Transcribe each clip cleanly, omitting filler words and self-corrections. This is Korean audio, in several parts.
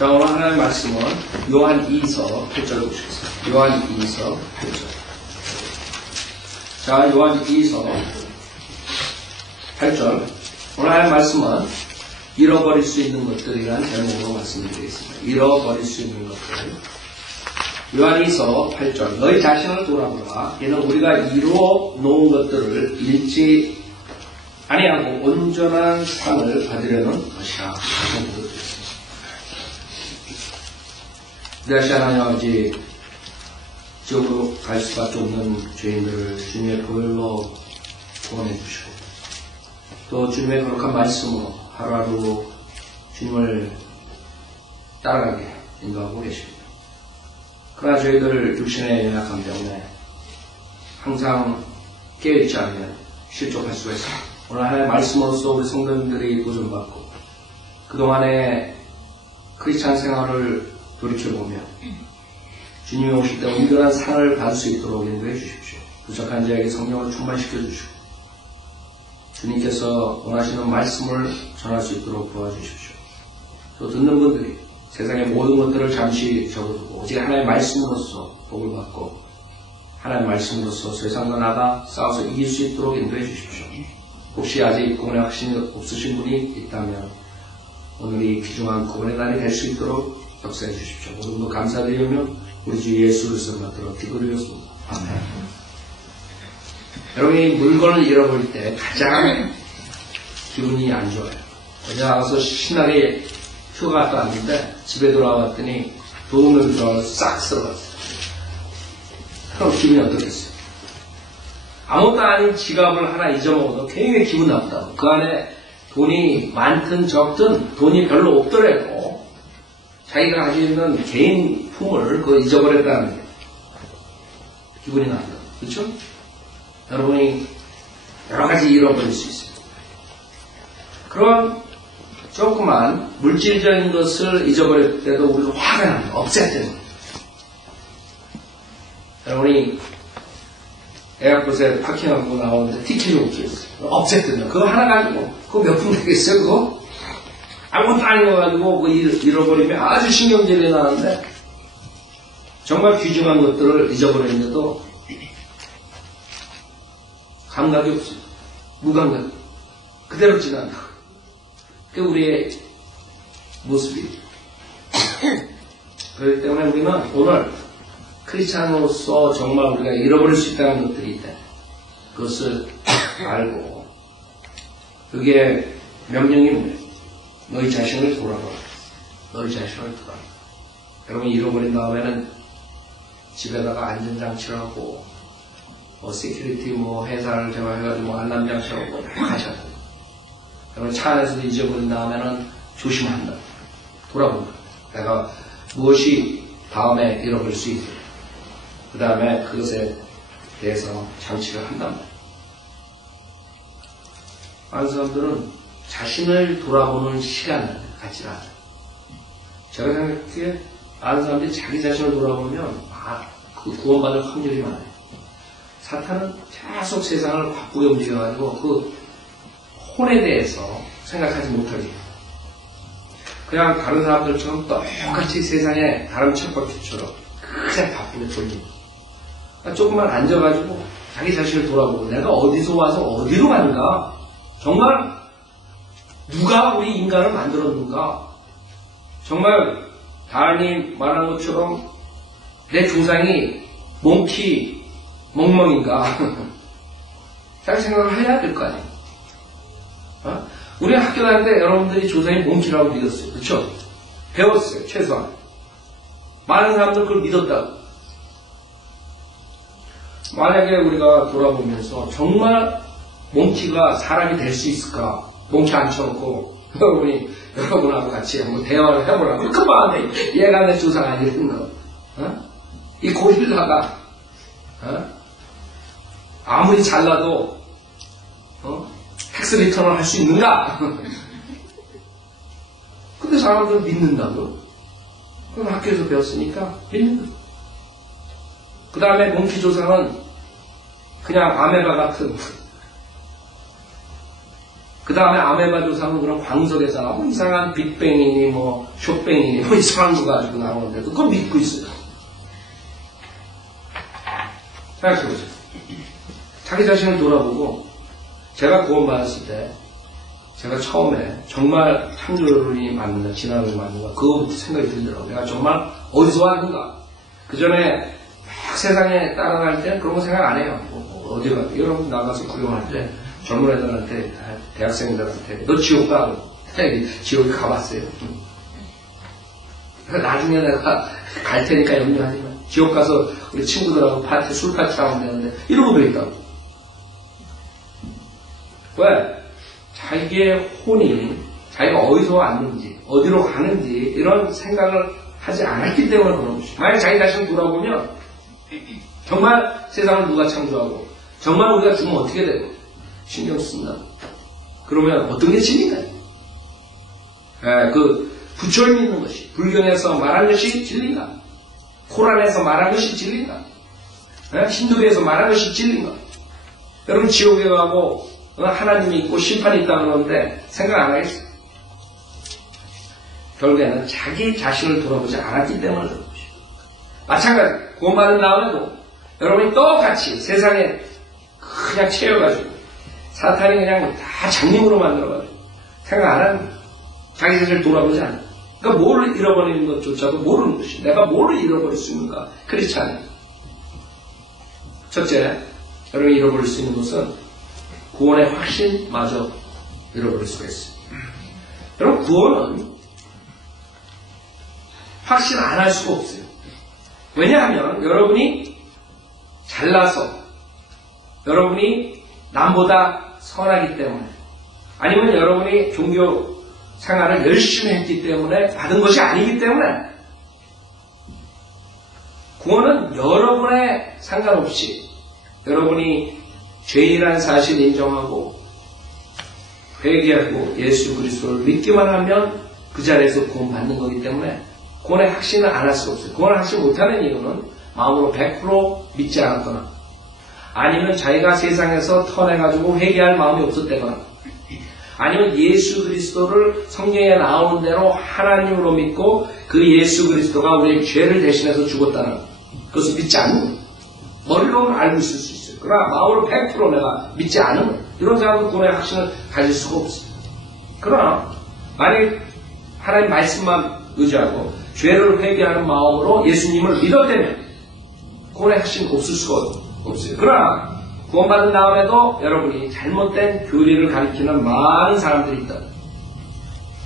자, 오늘 하나님의 말씀은 요한 2서 8절 보시겠습니다. 요한 2서 8절. 자, 요한 2서 8절. 오늘 하나님의 말씀은 잃어버릴 수 있는 것들이라는 제목으로 말씀드리겠습니다. 잃어버릴 수 있는 것들. 요한 2서 8절. 너희 자신을 돌아보라. 이는 우리가 이루어 놓은 것들을 잃지 아니하고 온전한 상을 받으려는 것이라. 우리 하나님 아버지, 지옥으로 갈 수밖에 없는 죄인들을 주님의 보혈로 구원해 주시고, 또 주님의 거룩한 말씀으로 하루하루 주님을 따라가게 인도하고 계십니다. 그러나 저희들 육신의 연약함 때문에 항상 깨어있지 않으면 실족할 수가 있습니다. 오늘 하나님의 말씀으로써 우리 성도님들이 도전받고 그동안의 크리스찬 생활을 돌이켜보며 주님이 오실 때 온전한 상을 받을 수 있도록 인도해 주십시오. 부족한 자에게 성령을 충만시켜 주시고 주님께서 원하시는 말씀을 전할 수 있도록 도와주십시오. 또 듣는 분들이 세상의 모든 것들을 잠시 접어두고 오직 하나님의 말씀으로서 복을 받고 하나님의 말씀으로서 세상과 나가 싸워서 이길 수 있도록 인도해 주십시오. 혹시 아직 구원의 확신이 없으신 분이 있다면 오늘이 귀중한 구원의 날이 될 수 있도록 역사해 주십시오. 모든 것 감사드리며 우리 주 예수 그리스도를 받들어 기도드렸습니다. 아멘. 여러분이 물건을 잃어버릴 때 가장 기분이 안 좋아요. 어제 나가서 신나게 휴가 갔다 왔는데 집에 돌아왔더니 도움을 들어가서 싹 쓸어갔어요. 그럼 기분이 어떻겠어요? 아무것도 아닌 지갑을 하나 잊어먹어도 굉장히 기분 나쁘다고. 그 안에 돈이 많든 적든 돈이 별로 없더라도 자기가 가지고 있는 개인 품을 그거 잊어버렸다는 게 기분이 나쁘다. 그렇죠? 여러분이 여러 가지 잃어버릴 수 있습니다. 그런 조그만 물질적인 것을 잊어버릴 때도 우리가 화가 납니다. 없앨 때는. 여러분이 에어포트에 파킹하고 나오는데 티켓이 없어졌어요. 없앴더니 그거 하나 가지고 그거 몇 푼 되겠어요? 그거? 아무것도 아닌 거 가지고 그거 잃어버리면 아주 신경질이 나는데 정말 귀중한 것들을 잊어버리는데도 감각이 없어요. 무감각. 그대로 지난다. 그게 우리의 모습이에요. 그렇기 때문에 우리는 오늘 크리스찬으로서 정말 우리가 잃어버릴 수 있다는 것들이 있다. 그것을 알고 그게 명령이 뭐예요? 너희 자신을 돌아봐라. 너희 자신을 돌아봐. 여러분이 잃어버린 다음에는 집에다가 안전장치를 하고 시큐리티 회사를 개발해가지고 안남장치하고 다 하셔야 돼요. 여러분 차 안에서도 잊어버린 다음에는 조심한다. 돌아본다. 내가 무엇이 다음에 잃어버릴 수 있도록 그 다음에 그것에 대해서 장치를 한단 말이에요. 많은 사람들은 자신을 돌아보는 시간을 갖지 않아요. 제가 생각하기에 많은 사람들이 자기 자신을 돌아보면 그 구원받을 확률이 많아요. 사탄은 계속 세상을 바쁘게 움직여가지고 그 혼에 대해서 생각하지 못하게 해요. 그냥 다른 사람들처럼 똑같이 세상에 다른 쳇바퀴처럼 그냥 바쁘게 돌리고 조금만 앉아가지고 자기 자신을 돌아보고 내가 어디서 와서 어디로 가는가? 정말 누가 우리 인간을 만들었는가? 정말 다른이 말한 것처럼 내 조상이 몽키 멍멍인가? 자기 생각을 해야 될 거 아니에요. 우리 학교 다닐 때 여러분들이 조상이 몽키라고 믿었어요. 그렇죠? 배웠어요. 최소한. 많은 사람들 그걸 믿었다고. 만약에 우리가 돌아보면서 정말 몽키가 사람이 될 수 있을까? 몽키 앉혀놓고 여러분하고 같이 한번 대화를 해보라고. 그만 얘가 내 조상 아니겠나? 이 고릴라가 아무리 잘나도 텍스 리턴을 할 수 있는가? 근데 사람들은 믿는다고. 그럼 학교에서 배웠으니까 믿는다. 그 다음에 몽키 조상은 그냥 아메바 같은 그 다음에 아메바 조상은 그런 광석에서 뭐 이상한 빅뱅이니 뭐 쇼뱅이니 뭐 이상한 거 가지고 나오는데도 그거 믿고 있어요. 생각해보세요. 자기 자신을 돌아보고 제가 구원받았을 때 제가 처음에 정말 창조론이 맞는가 진화론이 맞는가 그거부터 생각이 들더라고요. 내가 정말 어디서 왔는가. 그 전에 막 세상에 따라갈 때 그런 거 생각 안 해요. 어디 가 여러분 나가서 구경할 때 젊은 애들한테 대학생들한테 너 지옥 가. 지옥에 가봤어요. 나중에 내가 갈 테니까 염려하지 마. 지옥 가서 우리 친구들하고 파티 술 파티 하면 되는데 이러고 돼 있다고. 왜? 자기의 혼이 자기가 어디서 왔는지 어디로 가는지 이런 생각을 하지 않았기 때문에 그런 것이죠. 만약 자기 자신을 돌아보면 정말 세상을 누가 창조하고 정말 우리가 죽으면 어떻게 되고 신경 쓴다. 그러면 어떤 게 진리인가요? 그 부처를 믿는 것이 불경에서 말한 것이 진리인가? 코란에서 말한 것이 진리인가? 힌두교에서 말한 것이 진리인가? 여러분 지옥에 가고 하나님이 있고 심판이 있다 그러는데 생각 안 하겠어요? 결국에는 자기 자신을 돌아보지 않았기 때문에 그런 것이죠. 마찬가지 구원받은 다음에도 여러분이 똑같이 세상에 그냥 채워가지고 사탄이 그냥 다 장님으로 만들어가지고 생각 안 하는 자기 자신을 돌아보지 않아요. 그러니까 뭐를 잃어버리는 것조차도 모르는 것이 내가 뭐를 잃어버릴 수 있는가? 그렇지 않아요. 첫째, 여러분이 잃어버릴 수 있는 것은 구원의 확신마저 잃어버릴 수가 있어요. 여러분 구원은 확신 안 할 수가 없어요. 왜냐하면 여러분이 잘나서 여러분이 남보다 선하기 때문에 아니면 여러분이 종교 생활을 열심히 했기 때문에 받은 것이 아니기 때문에 구원은 여러분에 상관없이 여러분이 죄인이라는 사실을 인정하고 회개하고 예수 그리스도를 믿기만 하면 그 자리에서 구원받는 거기 때문에 구원의 확신을 안 할 수가 없어요. 구원을 확신 못하는 이유는 마음으로 100% 믿지 않았거나 아니면 자기가 세상에서 터내가지고 회개할 마음이 없었다거나 아니면 예수 그리스도를 성경에 나오는 대로 하나님으로 믿고 그 예수 그리스도가 우리의 죄를 대신해서 죽었다는 그것을 믿지 않는 거예요. 머리로는 알고 있을 수 있어요. 그러나 마음으로 100% 내가 믿지 않으면 이런 사람은 구원의 확신을 가질 수가 없어요. 그러나 만약 하나님 말씀만 의지하고 죄를 회개하는 마음으로 예수님을 믿었다면 구원의 확신이 없을 수가 없어요. 그러나 구원받은 다음에도 여러분이 잘못된 교리를 가리키는 많은 사람들이 있다.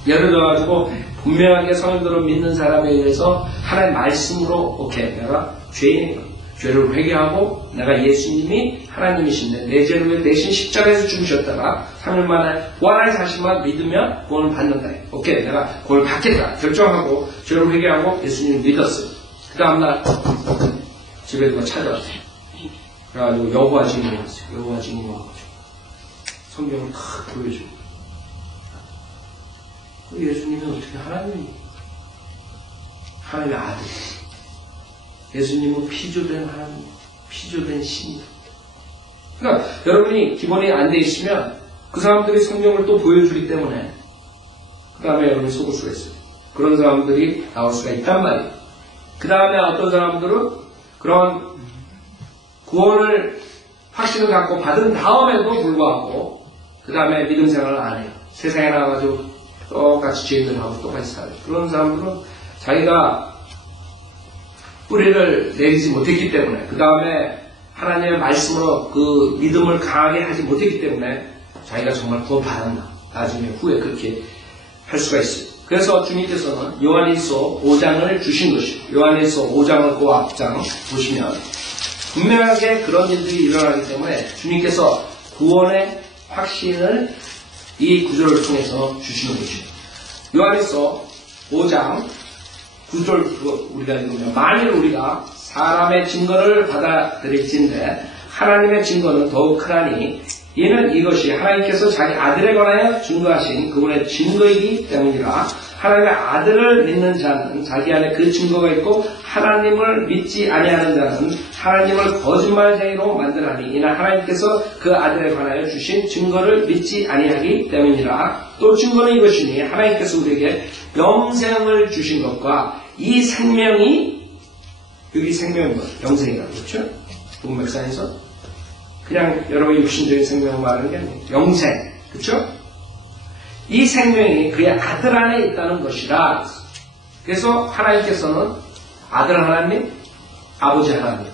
예를 들어가지고 분명하게 성경대로 믿는 사람에 의해서 하나님 말씀으로 오케이 내가 죄인이다. 죄를 회개하고 내가 예수님이 하나님이신데 내 죄를 위해 대신 십자가에서 죽으셨다가 3일 만에 부활할 사실만 믿으면 구원을 받는다. 오케이 내가 구원을 받겠다 결정하고 죄를 회개하고 예수님을 믿었어요. 그 다음날 집에 누가 찾아왔어요. 그래가지고 여호와 증인이 왔어요. 여호와 증인이 와가지고 성경을 탁 보여주고 예수님은 어떻게 하나님의 아들 예수님은 피조된 하나님, 피조된 신이다. 그러니까 여러분이 기본이 안 돼 있으면 그 사람들이 성경을 또 보여주기 때문에 그 다음에 여러분이 속을 수가 있어요. 그런 사람들이 나올 수가 있단 말이에요. 그 다음에 어떤 사람들은 그런 구원을 확신을 갖고 받은 다음에도 불구하고 그 다음에 믿음 생활을 안 해요. 세상에 나가가지고 똑같이 죄인들하고 똑같이 살아요. 그런 사람들은 자기가 뿌리를 내리지 못했기 때문에 그 다음에 하나님의 말씀으로 그 믿음을 강하게 하지 못했기 때문에 자기가 정말 구원받았나 나중에 후에 그렇게 할 수가 있어요. 그래서 주님께서는 요한일서 5장을 주신 것이고 요한일서 5장을 그 앞장 보시면 분명하게 그런 일들이 일어나기 때문에 주님께서 구원의 확신을 이 구절을 통해서 주시는 것이죠. 요한일서 5장 9절 우리가 읽으면 만일 우리가 사람의 증거를 받아들일진데 하나님의 증거는 더욱 크나니 이는 이것이 하나님께서 자기 아들에 관하여 증거하신 그분의 증거이기 때문이라. 하나님의 아들을 믿는 자는 자기 안에 그 증거가 있고 하나님을 믿지 아니하는 자는 하나님을 거짓말쟁이로 만들하니 이는 하나님께서 그 아들에 관하여 주신 증거를 믿지 아니하기 때문이라. 또 증거는 이것이니 하나님께서 우리에게 영생을 주신 것과 이 생명이, 여기 생명은 뭐? 영생이라고 그렇죠? 복음 맥상에서 그냥 여러분의 육신적인 생명을 말하는 게 아니에요. 영생, 그렇죠? 이 생명이 그의 아들 안에 있다는 것이라. 그래서 하나님께서는 아들 하나님, 아버지 하나님,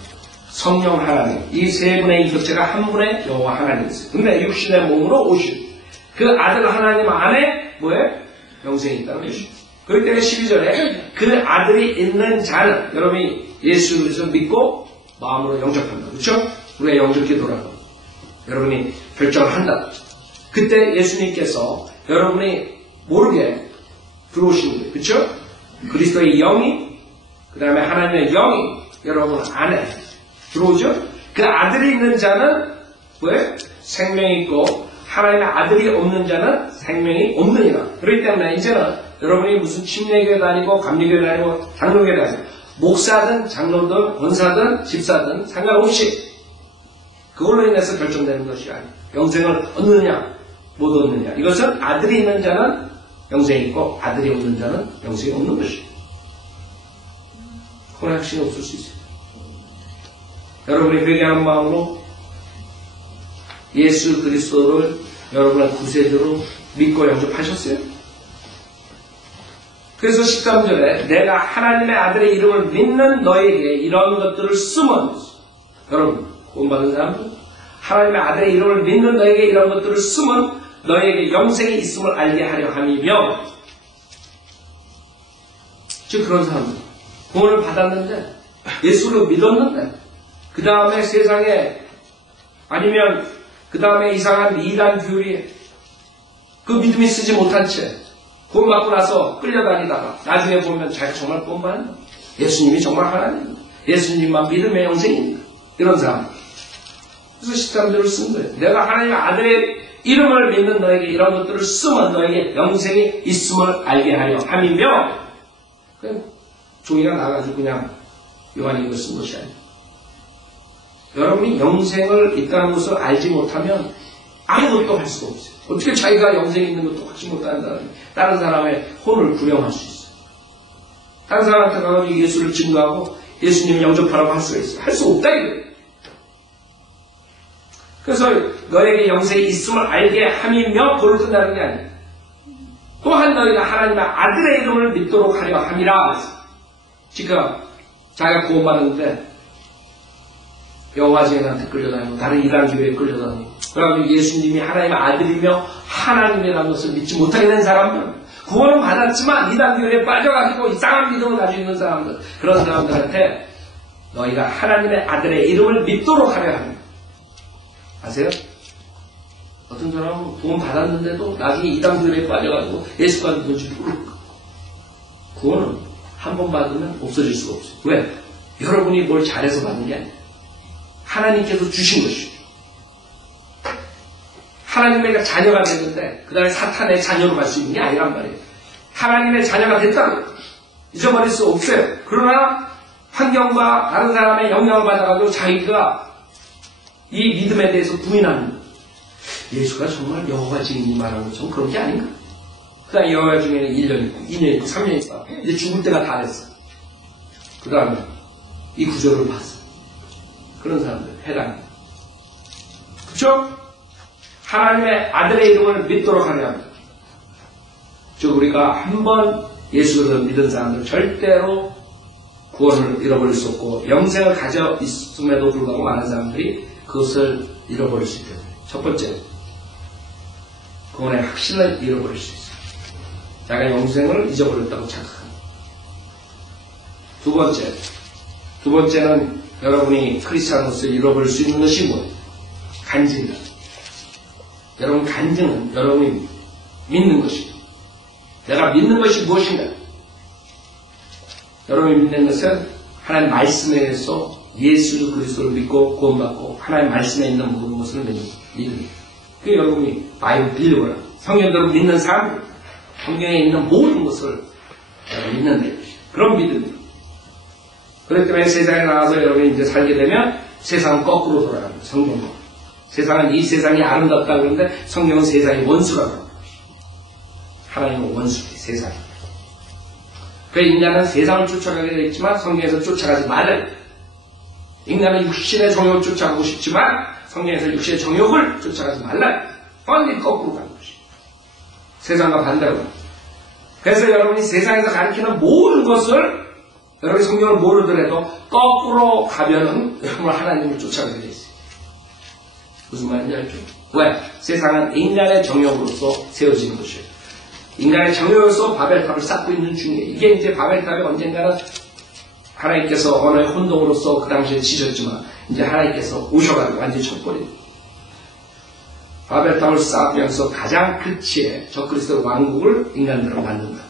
성령 하나님, 이 세 분의 인격체가 한 분의 여호와 하나님이세요. 근데 육신의 몸으로 오신 그 아들 하나님 안에 뭐예요? 영생이 있다는 것이죠. 그렇기 때문에 12절에 그 아들이 있는 자는, 여러분이 예수 그리스도 믿고 마음으로 영접한다. 그렇죠? 우리가 영접 기도라고 여러분이 결정을 한다. 그때 예수님께서 여러분이 모르게 들어오시는 거예요. 그렇죠? 그리스도의 영이, 그 다음에 하나님의 영이 여러분 안에 들어오죠? 그 아들이 있는 자는 왜? 생명이 있고 하나님의 아들이 없는 자는 생명이 없느니라. 그렇기 때문에 이제는 여러분이 무슨 침례교회 다니고 감리교회 다니고 장로교회 다니고 목사든 장로든 권사든 집사든 상관없이 그걸로 인해서 결정되는 것이 아니에요. 영생을 얻느냐 못 얻느냐. 이것은 아들이 있는 자는 영생이 있고 아들이 없는 자는 영생이 없는 것이에요. 그건 확신이 없을 수 있어요. 여러분이 회개하는 마음으로 예수 그리스도를 여러분의 구세주로 믿고 영접하셨어요? 그래서 13절에 내가 하나님의 아들의 이름을 믿는 너에게 이런 것들을 쓰면, 여러분 구원받은 사람들 하나님의 아들의 이름을 믿는 너에게 이런 것들을 쓰면 너에게 영생이 있음을 알게 하려 함이며, 즉 그런 사람들 구원을 받았는데 예수를 믿었는데 그 다음에 세상에 아니면 그 다음에 이상한 이단 교리에 그 믿음이 쓰지 못한 채 구원받고 나서 끌려다니다가 나중에 보면 자기가 정말 구원받는, 예수님이 정말 하나님, 예수님만 믿으면 영생입니다. 이런 사람. 그래서 13절을 쓴 거예요. 내가 하나님의 아들의 이름을 믿는 너에게 이런 것들을 쓰면 너에게 영생이 있음을 알게 하려 함이며, 그냥 종이가 나가지고 그냥 요한이 이걸 쓴 것이 아니에요. 여러분이 영생을 있다는 것을 알지 못하면 아무것도 할 수가 없어요. 어떻게 자기가 영생이 있는 것도 확신 못하는 사람이 다른 사람의 혼을 구령할 수 있어요. 다른 사람한테 가서 예수를 증거하고 예수님을 영접하라고 할 수가 있어요. 할 수 없다 이거예요. 그래서 너에게 영생이 있음을 알게 함이며 그걸 끝나는 게 아니에요. 또한 너희가 하나님의 아들의 이름을 믿도록 하려 함이라. 지금 자기가 구원받았는데 여호와 증인한테 끌려다니고 다른 이단 교회에 끌려다니고 그러면 예수님이 하나님의 아들이며 하나님이라는 것을 믿지 못하게 된 사람들, 구원은 받았지만 이단 교회에 빠져가지고 이상한 믿음을 가지고 있는 사람들, 그런 사람들한테 너희가 하나님의 아들의 이름을 믿도록 하려 합니다. 아세요? 어떤 사람은 구원 받았는데도 나중에 이단 교회에 빠져가지고 예수가 누군지 모르고, 구원은 한 번 받으면 없어질 수가 없어요. 왜? 여러분이 뭘 잘해서 받는 게 아니에요. 하나님께서 주신 것이죠. 하나님의 자녀가 됐는데 그 다음에 사탄의 자녀로 갈 수 있는 게 아니란 말이에요. 하나님의 자녀가 됐다고 잊어버릴 수 없어요. 그러나 환경과 다른 사람의 영향을 받아가지고 자기가 이 믿음에 대해서 부인하는 거예요. 예수가 정말 여호와 증인이 말하는 것처럼 그런 게 아닌가? 그 다음에 여호와 증인은 1년 있고 2년 있고 3년 있고 이제 죽을 때가 다 됐어. 그 다음에 이 구절을 봤어. 그런 사람들 해당해. 그렇죠? 하나님의 아들의 이름을 믿도록 하려 합니다. 즉 우리가 한번 예수를 믿은 사람들 절대로 구원을 잃어버릴 수 없고 영생을 가져 있음에도 불구하고 많은 사람들이 그것을 잃어버릴 수 있다. 첫 번째, 구원의 확신을 잃어버릴 수 있어요. 자기가 영생을 잊어버렸다고 착각합니다. 두 번째는 여러분이 크리스찬으로서 잃어버릴 수 있는 것이 뭐예요? 간증이다. 여러분 간증은 여러분이 믿는 것입니다. 내가 믿는 것이 무엇인가? 여러분이 믿는 것은 하나님 말씀에 의해서 예수 그리스도를 믿고 구원받고 하나님 말씀에 있는 모든 것을 믿는 그 여러분이 바이블 빌리거나 성경대로 믿는 사람, 성경에 있는 모든 것을 믿는 그런 믿음이에요. 그렇기 때문에 세상에 나와서 여러분이 이제 살게 되면 세상은 거꾸로 돌아갑니다. 성경은. 세상은 이 세상이 아름답다 그러는데 성경은 세상이 원수라고 합니다. 하나님은 원수지, 세상이. 그래서 인간은 세상을 쫓아가게 되어 있지만 성경에서 쫓아가지 말아요. 인간은 육신의 정욕을 쫓아가고 싶지만 성경에서 육신의 정욕을 쫓아가지 말라. 완전히 거꾸로 가는 것이죠. 세상과 반대로. 그래서 여러분이 세상에서 가르치는 모든 것을 여러분이 성경을 모르더라도 거꾸로 가면은 여러분 하나님을 쫓아가게 돼 있어요. 무슨 말인지 알죠? 왜? 세상은 인간의 정욕으로서 세워지는 것이에요. 인간의 정욕으로서 바벨탑을 쌓고 있는 중이에요. 이게 이제 바벨탑이 언젠가는 하나님께서 언어의 혼동으로서 그 당시에 지셨지만 이제 하나님께서 오셔가지고 완전히 쳐버립니다. 바벨탑을 쌓으면서 가장 끝에 적그리스도 왕국을 인간들은 만든다.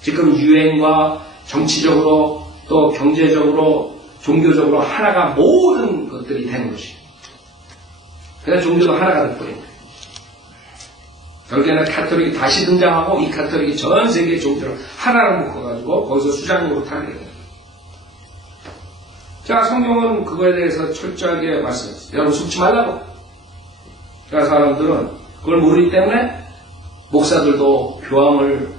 지금 유행과 정치적으로 또 경제적으로 종교적으로 하나가 모든 것들이 되는 것이에요. 그래서 종교도 하나가 될거예요. 결국에는 카톨릭이 다시 등장하고 이 카톨릭이 전 세계 종교를 하나로 묶어가지고 거기서 수장으로 타게 돼요. 자, 성경은 그거에 대해서 철저하게 말씀했어요. 여러분 속지 말라고. 그러니까 사람들은 그걸 모르기 때문에 목사들도 교황을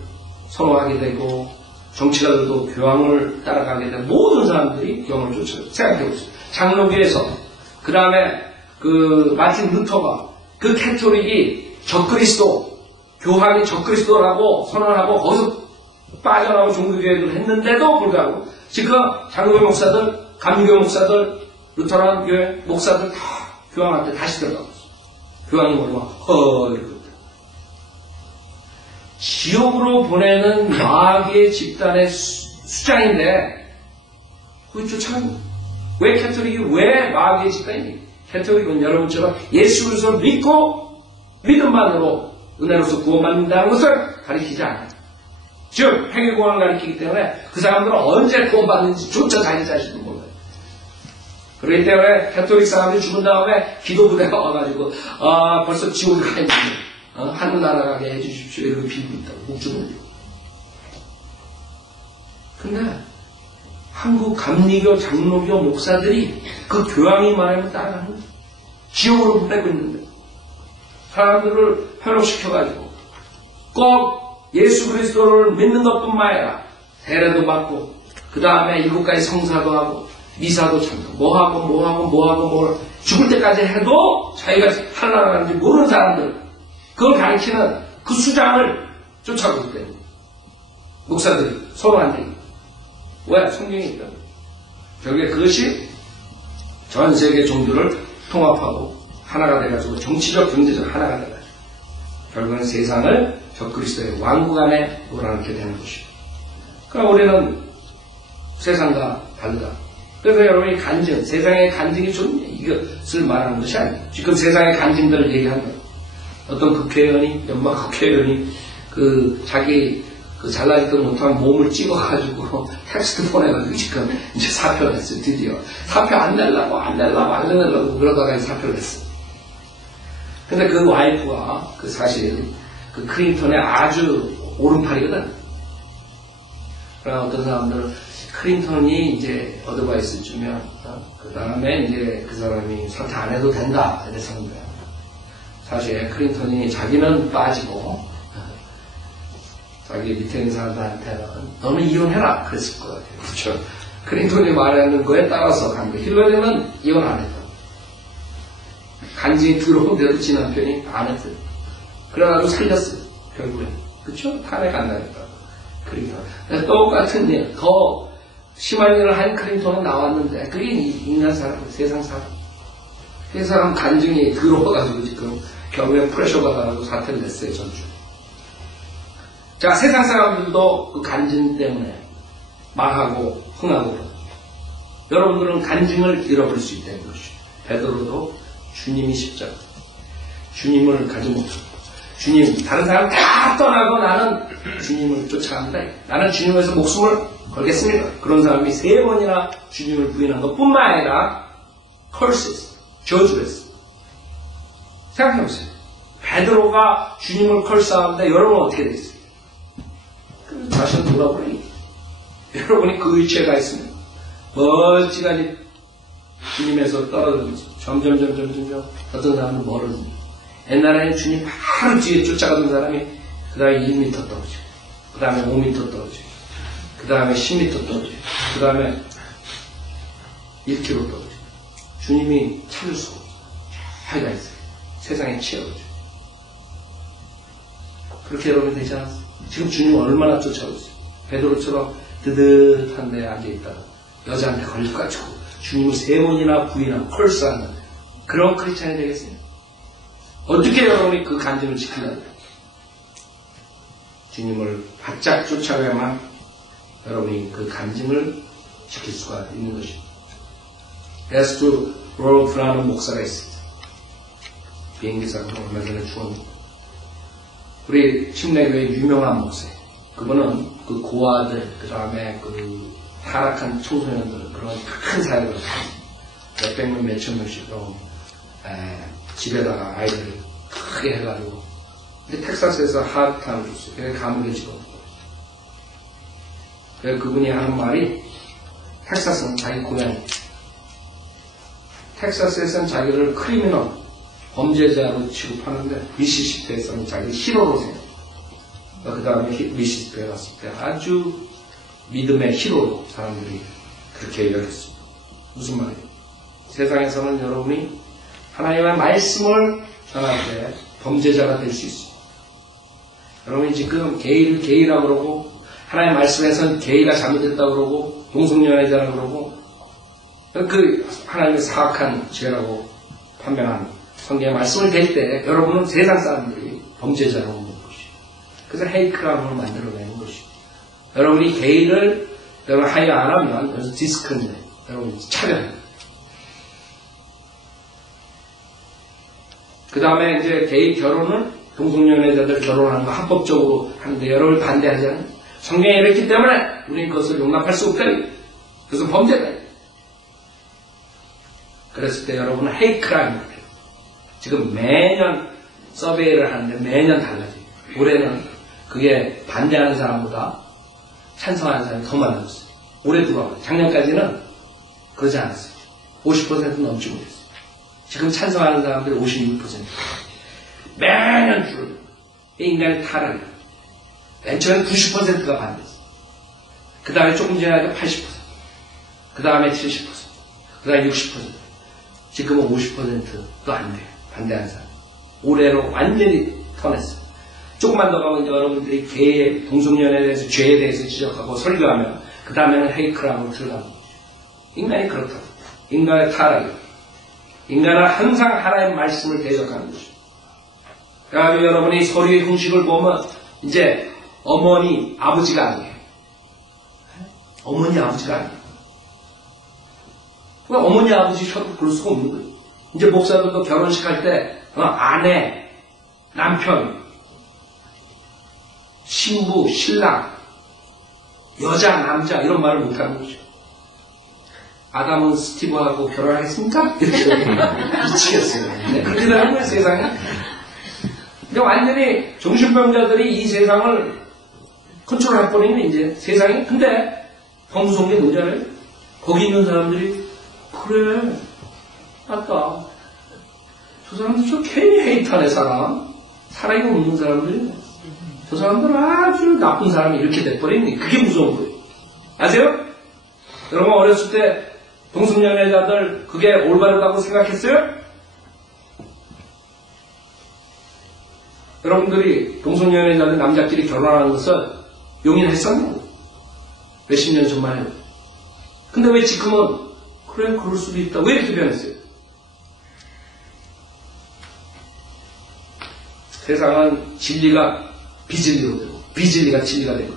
선호하게 되고 정치가들도 교황을 따라가게 되고 모든 사람들이 교황을 쫓아요. 생각해보세요. 장로교에서 그 다음에 그 마틴 루터가 그 캐톨릭이 적그리스도 교황이 적그리스도라고 선언하고 거기서 빠져나오고 종교개혁을 했는데도 불구하고 지금 장로교 목사들 감리교 목사들 루터란 교회 목사들 다 교황한테 다시 들어가고 있어요. 교황이 뭐라고 이러거든. 지옥으로 보내는 마귀의 집단의 수장인데 그걸 쫓아가는 거예요. 왜 캐톨릭이 왜 마귀의 집단이니? 캐톨릭은 여러분처럼 예수 그리스도를 믿고 믿음만으로 은혜로서 구원받는다는 것을 가리키지 않아요. 즉 행위공헌을 가리키기 때문에 그 사람들은 언제 구원받는지 조차 자기 자신도 몰라요. 그렇기 때문에 캐톨릭 사람들이 죽은 다음에 기도 부대가 와가지고 벌써 지옥에 가 있는데 하늘 날아가게 해주십시오 이렇게 빌고 있다고 목줄을 올리고. 근데 한국 감리교 장로교 목사들이 그 교황이 말하면 따라가는 거예요. 지옥으로 보내고 있는데 사람들을 현혹시켜가지고 꼭 예수 그리스도를 믿는 것뿐만 아니라 세례도 받고 그 다음에 7가지 성사도 하고 미사도 참고 뭐하고 죽을 때까지 해도 자기가 하나님인지 모르는 사람들 그걸 가르치는 그 수장을 쫓아오기 때문에 목사들이 서로 안 되고 왜? 성경이 있다. 결국에 그것이 전 세계 종교를 통합하고 하나가 돼가지고 정치적 경제적 하나가 돼가지고 결국은 세상을 적그리스도의 왕국 안에 놀아놓게 되는 것이고 그러니까 우리는 세상과 다르다. 그래서 여러분이 간증, 세상의 간증이 좋냐 이것을 말하는 것이 아니에요. 지금 세상의 간증들을 얘기한다. 어떤 국회의원이 연방 국회의원이 자기 잘나지도 못한 몸을 찍어가지고 텍스트 보내가지고 지금 이제 사표를 했어요. 드디어 사표 안 내려고 그러다가 사표를 했어요. 근데 그 와이프가 사실 클린턴의 아주 오른팔이거든. 그러나 어떤 사람들은 클린턴이 이제 어드바이스 주면 그 다음에 이제 그 사람이 선택 안 해도 된다 이래서 하는 거야. 사실 클린턴이 자기는 빠지고 자기 밑에 있는 사람들한테는 너는 이혼해라 그랬을 것 같아요. 그렇죠? 클린턴이 말하는 거에 따라서 간 거예요. 힐러리는 이혼 안 했다. 간증이 들어온데도 지 남편이 안 했어요. 그래가지고 살렸어요. 결국엔. 그렇죠? 탄핵 안 나겠다. 클린턴. 똑같은 일, 더 심한 일을 한 클린턴은 나왔는데 그게 인간 사람, 세상 사람. 그 사람 간증이 들어와가지고 지금 결국엔 프레셔 받아가지고 사퇴를 냈어요. 전주. 자, 세상 사람들도 그 간증 때문에 망하고 흥하고 여러분들은 간증을 잃어버릴 수 있다는 것이죠. 베드로도 주님이 십자가 주님을 가지 못하고 주님 다른 사람 다 떠나고 나는 주님을 쫓아간다. 나는 주님에서 목숨을 걸겠습니다. 그런 사람이 3번이나 주님을 부인한 것뿐만 아니라 curses, 저주했어. 생각해보세요. 베드로가 주님을 컬싸하는데 여러분은 어떻게 됐어요? 자신 돌아보니 여러분이 그 위치에 가 있으면 멀찌감치 주님에서 떨어지면서 점점 어떤 사람은 멀어집니다. 옛날에는 주님 바로 뒤에 쫓아가던 사람이 그 다음에 1m 떨어지고 그 다음에 5m 떨어지고 그 다음에 10m 떨어지고 그 다음에 1km 떨어지고 주님이 찾을 수가 없어요. 하이가 있어요. 세상에 치여가지고 그렇게 여러분 되지 않았어요? 지금 주님 얼마나 쫓아오고 있어요? 베드로처럼 뜨뜻한 데에 앉아있다가 여자한테 걸려가지고 주님을 3번이나 부인하고 컬스하는 그런 크리스찬이 되겠어요? 어떻게 여러분이 그 간증을 지키려고 주님을 바짝 쫓아가야만 여러분이 그 간증을 지킬 수가 있는 것입니다. 에스투 로프라는 목사가 있습니다. 비행기사가 얼마 전에 죽었는데 우리 침례교회 유명한 목사예요. 그분은 그 고아들, 그 다음에 그 타락한 청소년들 그런 큰 사역을 하고 몇백 명, 몇천 명씩 집에다가 아이들을 크게 해가지고 근데 텍사스에서 하드타운을 줬어요. 그래서 감옥에 집어넣고 그래서 그분이 하는 말이 텍사스는 자기 고향 텍사스에서는 자기를 크리미널 범죄자로 취급하는데 미시시피에서는 자기를 히로로 생각해요. 그 다음에 미시시피에 갔을 때 아주 믿음의 히로로 사람들이 그렇게 얘기했습니다. 무슨 말이에요? 세상에서는 여러분이 하나님의 말씀을 전할 때 범죄자가 될 수 있어요. 여러분이 지금 게이라고 그러고 하나님의 말씀에서는 게이가 잘못됐다고 그러고 동성연애자라고 그러고 그 하나님의 사악한 죄라고 판명한 성경의 말씀을 댈 때 여러분은 세상 사람들이 범죄자로 보는 것이에요. 그래서 헤이크라고 만들어내는 것이에요. 여러분이 게이를 여러분 하여 안 하면 그래서 디스크리미네이션 여러분 차별해요. 그 다음에 이제 게이 결혼은 동성연애자들 결혼하는 거 합법적으로 하는데 여러분을 반대하잖아요. 성경에 이랬기 때문에 우리는 그것을 용납할 수 없다. 그래서 범죄다. 그랬을 때 여러분은 헤이크라입니다. 지금 매년 서베이를 하는데 매년 달라져요. 올해는 그게 반대하는 사람보다 찬성하는 사람이 더 많아졌어요. 올해 누가 작년까지는 그러지 않았어요. 50% 넘지 못했어요. 지금 찬성하는 사람들이 56%. 매년 줄어요. 인간의 타락이에요. 맨 처음에 90%가 반대했어요. 그 다음에 조금 지나니까 80%. 그 다음에 70%. 그 다음에 60%. 지금은 50%도 안 돼요. 반대하는 사람. 올해로 완전히 턴했어요. 조금만 더 가면 이제 여러분들이 개의 동성연애에 대해서 죄에 대해서 지적하고 설교하면 그 다음에는 헤이크라고 들어갑니다. 인간이 그렇다고. 인간의 타락이에요. 인간은 항상 하나님의 말씀을 대적하는 것이죠. 그래가지고 여러분이 서류의 형식을 보면 이제 어머니, 아버지가 아니에요. 어머니, 아버지가 아니에요. 어머니, 아버지 쳐도 그럴 수가 없는 거예요. 이제 목사들도 결혼식 할 때 아내, 남편, 신부, 신랑, 여자, 남자 이런 말을 못하는 거죠. 아담은 스티브하고 결혼하겠습니까? 이렇게 미치겠어요. 네, 그렇게 되는 거예요, 세상에. 근데 완전히 정신병자들이 이 세상을 컨트롤해버리면 이제 세상이. 근데 더 무서운 게 뭔지 알아요? 거기 있는 사람들이 그래, 맞다. 저 사람들 저 괜히 헤이트하네, 사람. 사랑이 없는 사람들이. 저 사람들은 아주 나쁜 사람이 이렇게 돼버리니 그게 무서운 거예요. 아세요? 여러분 어렸을 때 동성연애자들 그게 올바르다고 생각했어요? 여러분들이 동성연애자들 남자끼리 결혼하는 것을 용인했었나요? 몇십 년 전만 해도. 근데 왜 지금은 그래 그럴 수도 있다. 왜 이렇게 변했어요? 세상은 진리가 비진리로 되고 비진리가 진리가 되고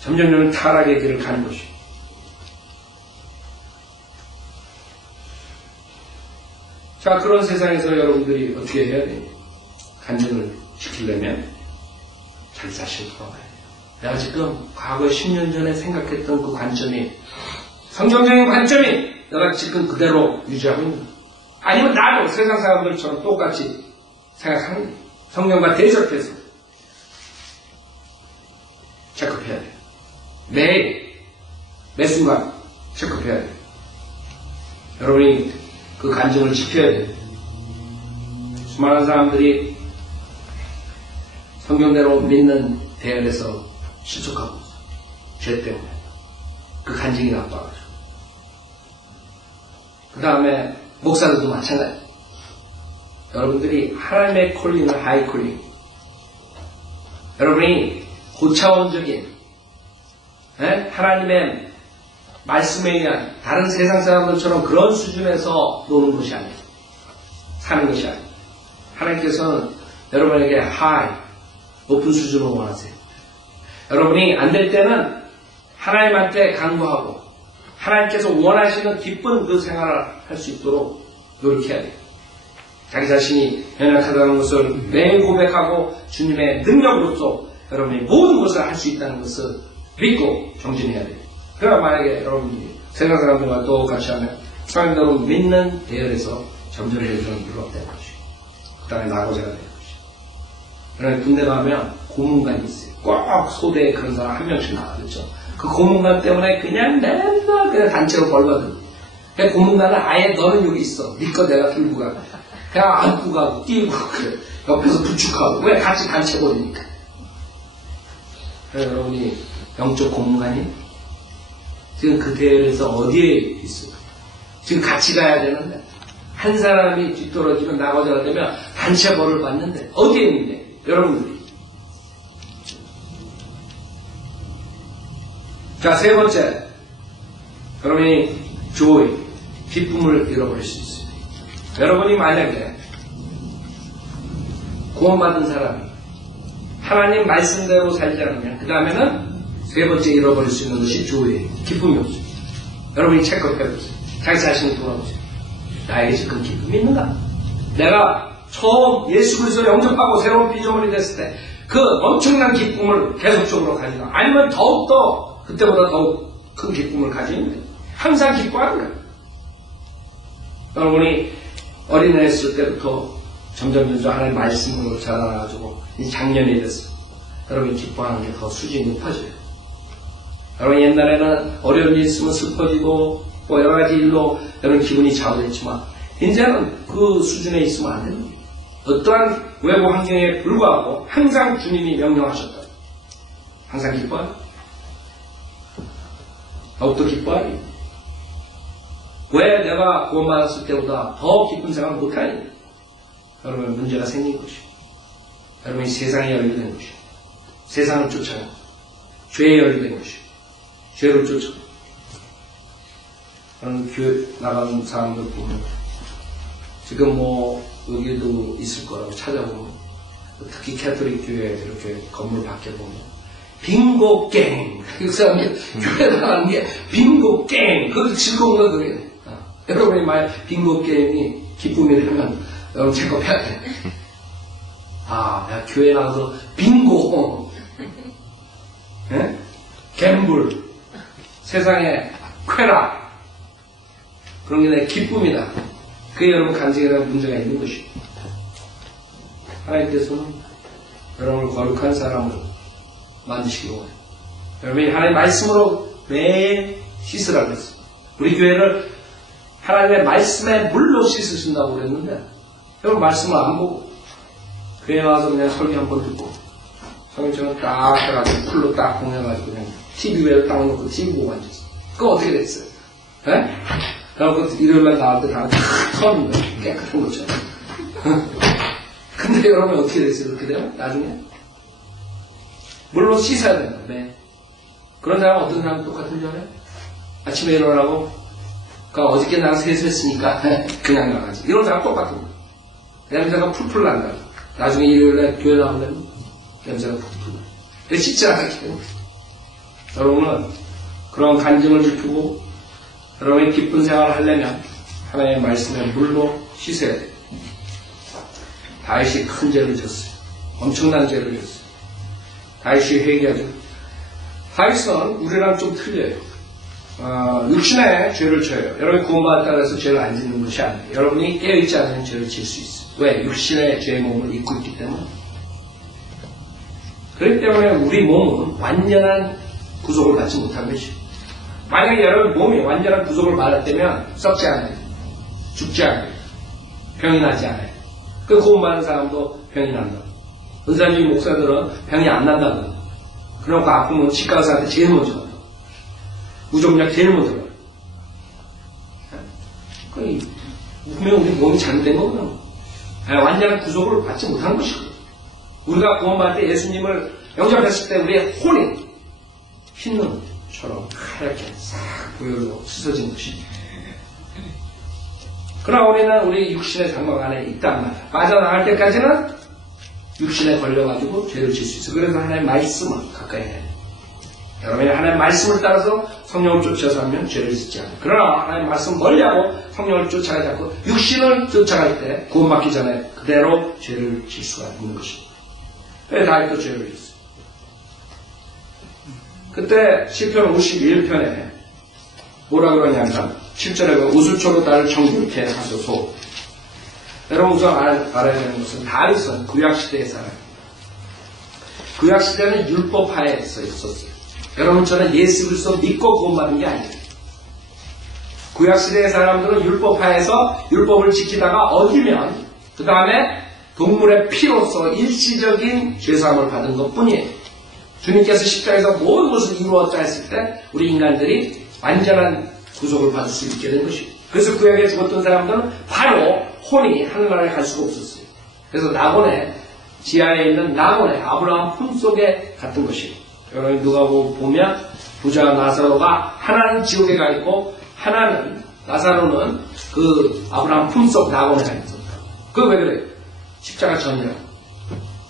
점점 타락의 길을 가는 것이에요. 자, 그런 세상에서 여러분들이 어떻게 해야 돼요? 간증을 지키려면 자기 자신을 돌아가야 돼요. 내가 지금 과거에 10년 전에 생각했던 그 관점이 성경적인 관점이 내가 지금 그대로 유지하고 있는 거예요. 아니면 나도 세상 사람들처럼 똑같이 생각하는 거예요. 성경과 대적해서 체크해야 돼요. 매 순간 체크해야 돼요. 여러분이 그 간증을 지켜야 돼요. 수많은 사람들이 성경대로 믿는 대열에서 실족하고 있어요. 죄 때문에. 그 간증이 나빠가지고. 그 다음에 목사들도 마찬가지. 여러분들이 하나님의 콜링을 하이 콜링. 여러분이 고차원적인 하나님의 말씀에 의한 다른 세상 사람들처럼 그런 수준에서 노는 것이 아니에요. 사는 것이 아니에요. 하나님께서는 여러분에게 하이, 높은 수준을 원하세요. 여러분이 안 될 때는 하나님한테 간구하고 하나님께서 원하시는 기쁜 그 생활을 할 수 있도록 노력해야 돼요. 자기 자신이 연약하다는 것을 매일 고백하고 주님의 능력으로서 여러분이 모든 것을 할 수 있다는 것을 믿고 정진해야 돼요. 그러나 만약에 여러분이 세상 사람들과 똑같이 하면 성경대로 믿는 대열에서 점점해주는 일은 없다는 것이고 그 다음에 낙오자가 되는 것이고 그러나 군대 가면 고문관이 있어요. 꼭 소대에 그런 사람 한 명씩 나가겠죠. 그 고문관 때문에 그냥 맨날 그냥 단체로 벌거든. 그냥 고문관은 아예 너는 여기 있어. 네 거 내가 들고 가. 그냥 안고 가고 뛰고 그래. 옆에서 부축하고. 왜? 같이 단체 벌이니까. 그래서 여러분이 영적 고문관이 지금 그 대열에서 어디에 있어요? 지금 같이 가야 되는데 한 사람이 뒤떨어지면 나고자가 되면 단체 벌을 받는데 어디에 있는데? 여러분들이. 자, 세 번째. 여러분이 joy, 기쁨을 잃어버릴 수 있어요. 여러분이 만약에 구원받은 사람이 하나님 말씀대로 살지 않으면 그 다음에는 세 번째 잃어버릴 수 있는 것이 joy예요. 기쁨이 없어요. 여러분이 체크해보세요. 자기 자신을 돌아보세요. 나에게 지금 기쁨이 있는가? 내가 처음 예수 그리스도 영접하고 새로운 피조물이 됐을 때 그 엄청난 기쁨을 계속적으로 가지나 아니면 더욱더 그때보다 더욱 큰 기쁨을 가지는데 항상 기뻐하는 거예요. 여러분이 어린애 했을 때부터 점점 하나님 말씀으로 자라나가지고 이 작년이 됐어요. 여러분이 기뻐하는 게 더 수준이 높아져요. 여러분 옛날에는 어려운 일 있으면 슬퍼지고 뭐 여러 가지 일로 여러분 기분이 좌우됐지만 이제는 그 수준에 있으면 안 되는 거예요. 어떠한 외부 환경에 불구하고 항상 주님이 명령하셨다. 항상 기뻐하요. 더욱더 기뻐하요. 왜 내가 구원받았을 때보다 더 기쁜 생각 못하니? 여러분 문제가 생긴 것이고 여러분이 세상에 열리된 것이고 세상을 쫓아가고 죄에 열리된 것이고 죄를 쫓아가고 여러분 교회 나가는 사람들 보면 지금 뭐 여기도 있을 거라고 찾아보면 특히 캐톨릭 교회 이렇게 건물 밖에 보면 빙고 갱 그 사람이 교회 나가는 게 빙고 갱 그것도 즐거운 거 그게 여러분이 만약 빙고 게임이 기쁨이라면 여러분 체크해야 돼. 아, 내가 교회 나가서 빙고, 예? 갬블, 세상에 쾌락 그런 게 내 기쁨이다. 그게 여러분 간증이라는 문제가 있는 것이고 하나님께서는 여러분을 거룩한 사람으로 만드시기 원해요. 여러분이 하나님의 말씀으로 매일 씻으라고 했어요. 우리 교회를 하나님의 말씀에 물로 씻으신다고 그랬는데 여러분 말씀을 안 보고 교회 와서 그냥 설교 한번 듣고 성경처럼 딱 해가지고 풀로 딱 공해가지고 그냥 TV 위에 딱 놓고 TV 보고 앉았어요. 그거 어떻게 됐어요? 예? 그래갖고 일요일날 나올 때 다 선 깨끗한 것처럼 근데 여러분 어떻게 됐어요? 그렇게 되면 나중에 물로 씻어야 된다. 네. 그런 사람 어떤 사람 똑같은 줄 알아요? 아침에 일어나고 그러니까 어저께 나가 세수했으니까 그냥 나가지. 이런 사람 똑같은 거야. 냄새가 풀풀 난다. 나중에 일요일날 교회 나오면 냄새가 풀풀 나. 왜 씻지 않았게? 여러분은 그런 간증을 지키고 여러분이 기쁜 생활을 하려면 하나님의 말씀에 물로 씻어야 돼요. 다윗이 큰 죄를 졌어요. 엄청난 죄를 졌어요. 다윗이 회개하죠. 다윗은 우리랑 좀 틀려요. 육신의 죄를 져요. 여러분이 구원받았다고 해서 죄를 안 짓는 것이 아니에요. 여러분이 깨어있지 않으면 죄를 질 수 있어요. 왜? 육신의 죄의 몸을 입고 있기 때문에. 그렇기 때문에 우리 몸은 완전한 구속을 받지 못한 것이죠. 만약에 여러분 몸이 완전한 구속을 받았다면 썩지 않아요. 죽지 않아요. 병이 나지 않아요. 그 구원받는 사람도 병이 난다. 은사주의 목사들은 병이 안 난다고. 그러고 아프면 치과 의사한테 제일 먼저 가요. 무좀약 제일 먼저 가요. 분명 우리 몸이 잘못된 거거든요. 완전한 구속을 받지 못한 것이고, 우리가 구원받을 때 예수님을 영접했을 때 우리의 혼이 흰 눈처럼 하얗게 싹 보혈로 씻어진 것이죠. 그러나 우리는 우리 육신의 장막 안에 있단 말이야. 빠져나갈 때까지는 육신에 걸려가지고 죄를 질 수 있어. 그래서 하나님의 말씀을 가까이 해야 돼. 여러분이 하나님의 말씀을 따라서 성령을 쫓아서 하면 죄를 짓지 않아요. 그러나 하나님의 말씀을 멀리하고 성령을 쫓아가지 않고 육신을 쫓아갈 때 구원받기 전에 그대로 죄를 질 수가 있는 것입니다. 왜 다윗도 죄를 짓어요? 그때 시편 51편에 뭐라 그러냐면 7절에 우수초로 나를 정결케 하소서. 여러분 우선 알아야 되는 것은 다윗은 구약시대의 사람입니다. 구약시대는 율법하에 있었어요. 여러분처럼 예수 그리스도 믿고 구원받은 게 아니에요. 구약시대의 사람들은 율법하에서 율법을 지키다가 어기면 그 다음에 동물의 피로서 일시적인 죄사함을 받은 것뿐이에요. 주님께서 십자가에서 모든 것을 이루었다 했을 때 우리 인간들이 완전한 구속을 받을 수 있게 된 것이고, 그래서 구약에 죽었던 사람들은 바로 혼이 하늘나라에 갈 수가 없었어요. 그래서 낙원에 지하에 있는 낙원에 아브라함 품속에 갔던 것이에요. 여러분 누가 보면 부자 나사로가 하나는 지옥에 가 있고 하나는 나사로는 그 아브라함 품속 낙원에 가 있었다. 그거 왜 그래요? 십자가 전이라고.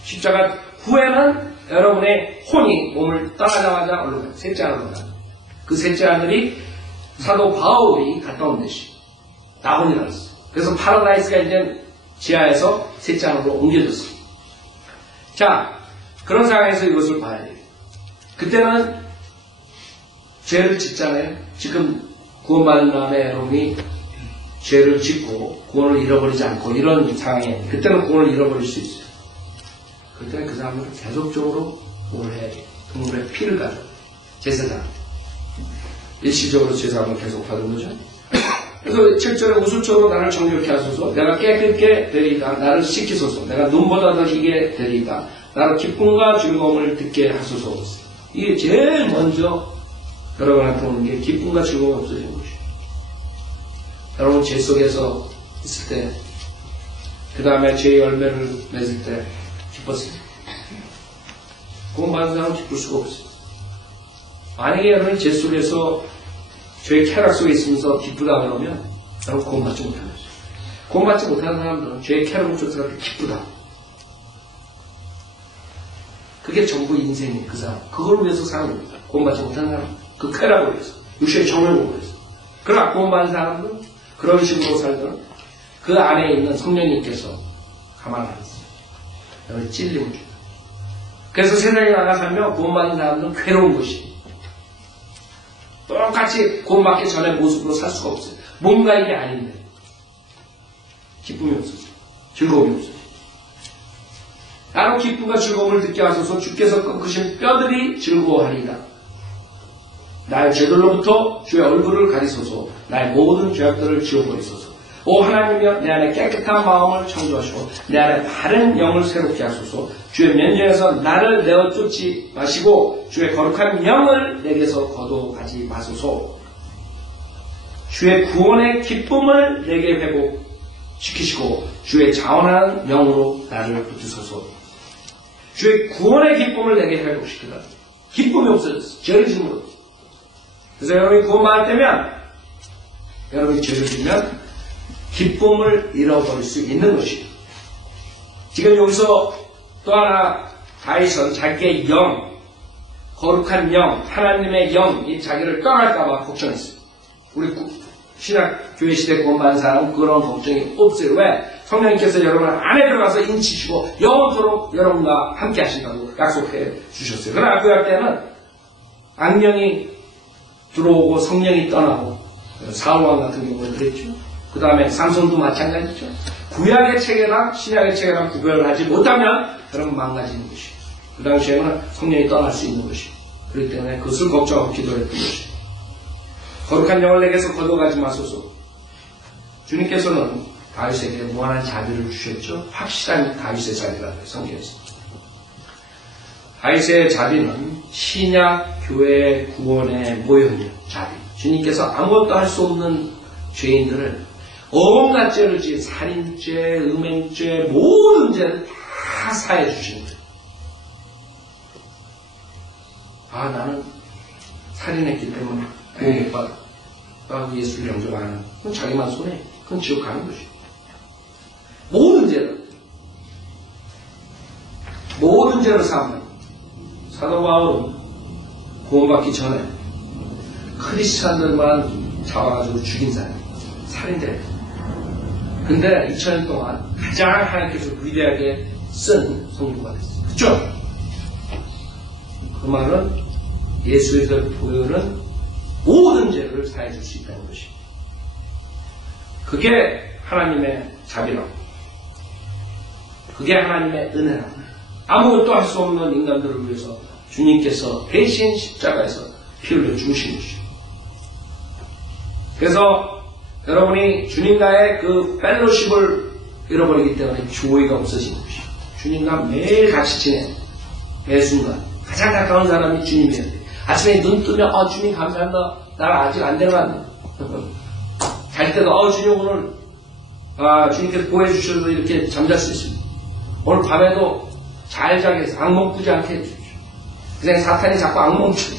십자가 후에는 여러분의 혼이 몸을 떠나자마자 올라가요. 셋째 하늘로 가요. 그 셋째 하늘이 사도 바울이 갔다 온 데시 낙원이라고 했어요. 그래서 파라다이스가 이제 지하에서 셋째 하늘로 옮겨졌어요. 자, 그런 상황에서 이것을 봐야 돼요. 그때는 죄를 짓잖아요. 지금 구원받은 다음에 여러분이 죄를 짓고 구원을 잃어버리지 않고 이런 상황에 그때는 구원을 잃어버릴 수 있어요. 그때는 그 사람은 계속적으로 뭘 해야 돼요. 동물의 피를 가져 제사장 일시적으로 제사함을 계속 받은 거죠. 그래서 7절에 우수초로 나를 정결케 하소서. 내가 깨끗게 되리이다. 나를 씻기소서. 내가 눈보다 더 희게 되리이다. 나를 기쁨과 즐거움을 듣게 하소서. 이게 제일 먼저 여러분한테 오는 게 기쁨과 즐거움이 없어지는 것이에요. 여러분 죄 속에서 있을 때, 그 다음에 죄의 열매를 맺을 때 기뻤어요. 구원받은 사람은 기쁠 수가 없어요. 만약에 여러분이 죄 속에서 죄의 쾌락 속에 있으면서 기쁘다 그러면 여러분 구원받지 못하는 거죠. 구원받지 못하는 사람들은 죄의 쾌락을 쫓아갈 때 기쁘다. 그게 전부 인생이에요. 그 사람. 그걸 위해서 사는 겁니다. 구원받지 못하는 사람. 그 쾌락을 위해서. 육신의 정욕을 위해서. 그러나 구원받은 사람들은 그런 식으로 살면 그 안에 있는 성령님께서 가만 안 있어요. 여러분 찔림을 줘요. 그래서 세상에 나가 살면 구원받은 사람들은 괴로운 것이 똑같이 구원받기 전에 모습으로 살 수가 없어요. 뭔가 이게 아닌데 기쁨이 없어요. 즐거움이 없어요. 나로 기쁨과 즐거움을 듣게 하소서. 주께서 꺾으신 뼈들이 즐거워하리이다. 나의 죄들로부터 주의 얼굴을 가리소서. 나의 모든 죄악들을 지워버리소서. 오 하나님이여 내 안에 깨끗한 마음을 창조하시고 내 안에 바른 영을 새롭게 하소서. 주의 면전에서 나를 내어 쫓지 마시고 주의 거룩한 영을 내게서 거둬가지 마소서. 주의 구원의 기쁨을 내게 회복시키시고 주의 자원한 영으로 나를 붙드소서. 주의 구원의 기쁨을 내게 회복시키라. 기쁨이 없어졌어. 죄를 지므로. 그래서 여러분이 구원받을 때면 여러분이 죄를 지면 기쁨을 잃어버릴 수 있는 것이에요. 지금 여기서 또 하나 다윗은 자기의 영, 거룩한 영, 하나님의 영이 자기를 떠날까봐 걱정했어요. 우리 신학 교회 시대 구원받은 사람은 그런 걱정이 없어요. 왜? 성령님께서 여러분 안에 들어가서 인치시고 영원토록 여러분과 함께 하신다고 약속해 주셨어요. 그러나 구약 때는 악령이 들어오고 성령이 떠나고 사울왕 같은 경우는 그랬죠. 그 다음에 삼손도 마찬가지죠. 구약의 체계랑 신약의 체계랑 구별을 하지 못하면 여러분 망가지는 것이에요. 그 당시에는 성령이 떠날 수 있는 것이에요. 그렇기 때문에 그것을 걱정하고 기도했던 것이에요. 거룩한 영을 내게서 거둬가지 마소서. 주님께서는 다윗에게 무한한 자비를 주셨죠. 확실한 다윗의 자비라고 해요. 성경에서. 다윗의 자비는 신약 교회 구원의 모형이에요. 자비. 주님께서 아무것도 할 수 없는 죄인들을 온갖 죄를 지은 살인죄, 음행죄, 모든 죄를 다 사해 주시는 거예요. 아, 나는 살인했기 때문에 구원 못 받아. 나 예수를 영접 안 하는. 그건 자기만 손해. 그건 지옥 가는 것이에요. 모든 죄를 사함. 사도 바울은 구원받기 전에 크리스찬들만 잡아가지고 죽인 사람이에요. 살인자예요. 근데 2000년 동안 가장 하나님께서 위대하게 쓴 성도가 됐어요. 그쵸? 그 말은 예수에서 보여는 모든 죄를 사해줄 수 있다는 것이에요. 그게 하나님의 자비라고. 그게 하나님의 은혜라고. 아무것도 할 수 없는 인간들을 위해서 주님께서 대신 십자가에서 피 흘려 죽으신 것이에요. 그래서 여러분이 주님과의 그 펠로십을 잃어버리기 때문에 교회가 없어지는 것이에요. 주님과 매일 같이 지내. 매 순간. 가장 가까운 사람이 주님이에요. 아침에 눈 뜨면 주님 감사합니다. 나는 아직 안 되면 잘 때도 주님 오늘 주님께서 보호해 주셔서 이렇게 잠잘 수 있습니다. 오늘 밤에도 잘 자게 해서 악몽 꾸지 않게 해주십시오. 그냥 사탄이 자꾸 악몽 추요.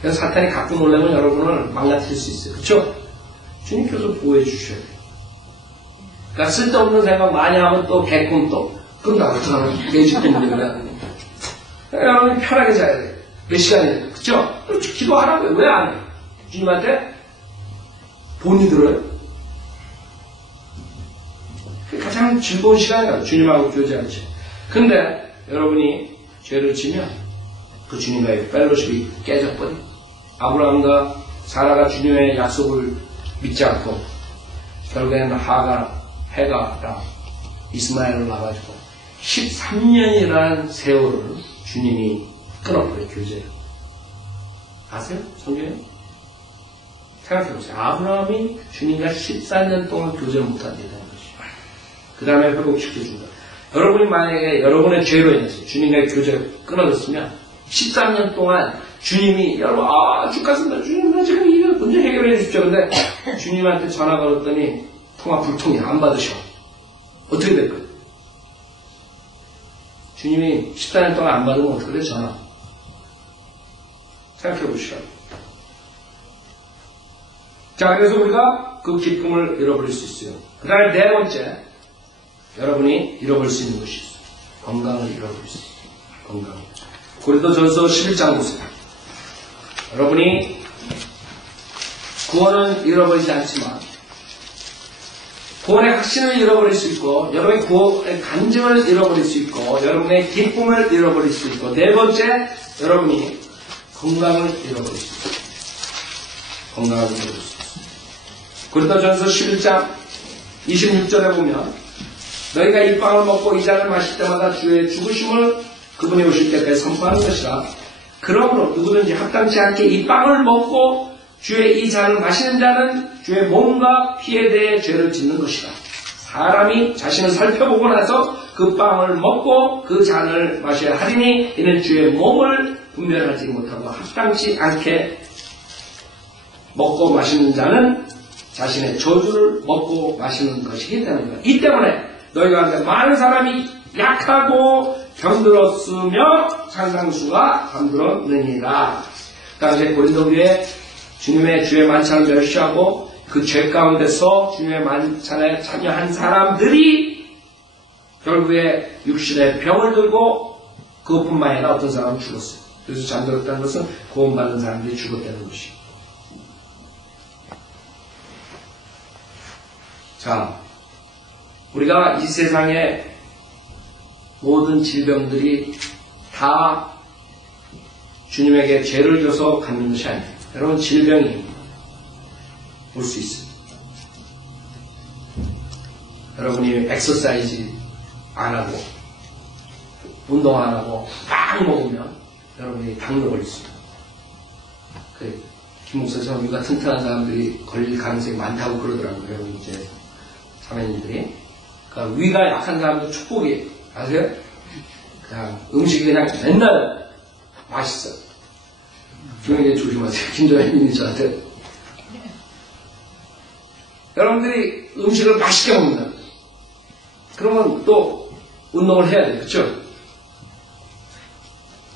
그래서 사탄이 가끔 놀라면 여러분을 망가뜨릴 수 있어요. 그렇죠? 주님께서 보호해 주셔야 돼요. 그러니까 쓸데없는 생각 많이 하면 또 개꿈 또 끈다고 저는 개집꿈인데 그래. 여러분이 편하게 자야 돼요. 몇 시간이에요. 그렇죠? 기도하라고요. 왜 안 해요? 주님한테 돈이 들어요. 가장 즐거운 시간이에요. 주님하고 교제하지. 근데 여러분이 죄를 지면 그 주님과의 펠로십이 깨져버려. 아브라함과 사라가 주님의 약속을 믿지 않고 결국에는 해가랑 이스마엘을 낳아가지고 13년이라는 세월을 주님이 끊어버려 교제를. 아세요? 성경에? 생각해보세요. 아브라함이 주님과 14년 동안 교제를 못한다는 것이. 그 다음에 회복시켜준다. 여러분이 만약에 여러분의 죄로 인해서 주님과의 교제를 끊어졌으면 13년 동안 주님이 여러분 축하습니다. 주님 나 지금 이거 문제 해결해 주십시오. 근데 주님한테 전화 걸었더니 통화 불통이 안 받으셔. 어떻게 될까요? 주님이 14년 동안 안 받으면 어떻게 돼? 전화. 생각해 보시라고. 자, 그래서 우리가 그 기쁨을 잃어버릴 수 있어요. 그 다음에 네 번째, 여러분이 잃어버릴 수 있는 것이 있어요. 건강을 잃어버릴 수 있어요. 건강. 고린도전서 11장 보세요. 여러분이 구원은 잃어버리지 않지만 구원의 확신을 잃어버릴 수 있고 여러분의 구원의 간증을 잃어버릴 수 있고 여러분의 기쁨을 잃어버릴 수 있고 네 번째, 여러분이 건강을 잃어버릴 수 있어요. 건강을 잃어버릴 수 있어요. 고린도전서 11장 26절에 보면 너희가 이 빵을 먹고 이 잔을 마실 때마다 주의 죽으심을 그분이 오실 때까지 선포하는 것이라. 그러므로 누구든지 합당치 않게 이 빵을 먹고 주의 이 잔을 마시는 자는 주의 몸과 피에 대해 죄를 짓는 것이라. 사람이 자신을 살펴보고 나서 그 빵을 먹고 그 잔을 마셔야 하리니 이는 주의 몸을 분별하지 못하고 합당치 않게 먹고 마시는 자는 자신의 저주를 먹고 마시는 것이기 때문이다. 이 때문에 너희 가운데 많은 사람이 약하고 병들었으며 상당수가 잠들었느니라. 그 당시에 고린도 교회에 주님의 주의 만찬을 멸시하고 그 죄 가운데서 주님의 만찬에 참여한 사람들이 결국에 육신의 병을 들고 그것뿐만 아니라 어떤 사람은 죽었어요. 그래서 잠들었다는 것은 구원받은 사람들이 죽었다는 것이에요. 자, 우리가 이 세상에 모든 질병들이 다 주님에게 죄를 져서 갖는 것이 아니에요. 여러분, 질병이 올 수 있습니다. 여러분이 엑서사이즈 안 하고 운동 안 하고 막 먹으면 여러분이 당뇨 걸릴 수 있어요. 김 목사처럼 위가 튼튼한 사람들이 걸릴 가능성이 많다고 그러더라고요. 여러분 이제 자매님들이. 그러니까 위가 약한 사람도 축복이에요. 아세요? 그냥 음식이 그냥 맨날 맛있어. 조용히 조심하세요. 김도현님이 저한테. 여러분들이 음식을 맛있게 먹는다. 그러면 또 운동을 해야 돼요. 그렇죠?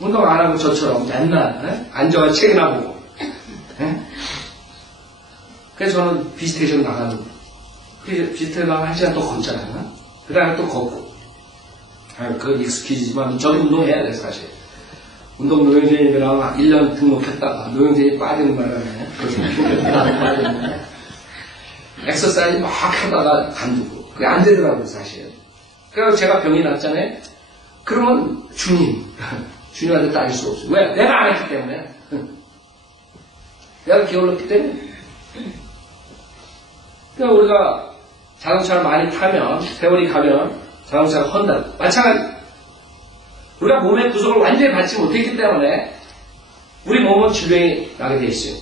운동 안 하고 저처럼 맨날 앉아가 책이나 보고. 그래서 저는 비스테이션 나가는 비스테이션 나가면 1시간 또 걷잖아요. 그 다음에 또 걷고. 그건 익숙해지지만 저는 운동해야 돼요, 사실. 운동 노영생이랑 1년 등록했다가 노영생이 빠지는 바람에 빠졌는데 엑서사이즈 막 하다가 간두고 그게 안 되더라고요, 사실. 그래서 제가 병이 났잖아요. 그러면 주님한테 따질 수 없어요. 왜? 내가 안 했기 때문에. 내가 게을렀기 때문에. 그러니까 우리가 자동차를 많이 타면, 세월이 가면 자동차가 헌다. 마찬가지. 우리가 몸의 구속을 완전히 받지 못했기 때문에 우리 몸은 질병이 나게 돼 있어요.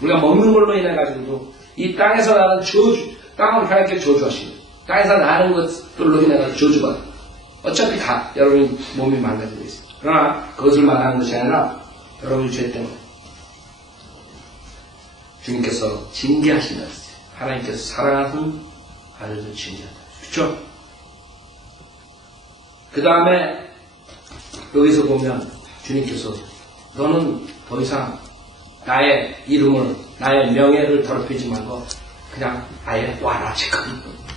우리가 먹는 걸로 인해 가지고도 이 땅에서 나는 저주, 땅을 하나님께 저주하십니다. 땅에서 나는 것들로 인해 가지고 저주가 어차피 다 여러분의 몸이 망가지고 있어요. 그러나 그것을 말하는 것이 아니라 여러분의 죄 때문에 주님께서 징계하신다. 하나님께서 사랑하는 아들을 징계한다. 그렇죠? 그 다음에 여기서 보면 주님께서 너는 더 이상 나의 이름을, 나의 명예를 더럽히지 말고 그냥 아예 와라 지금.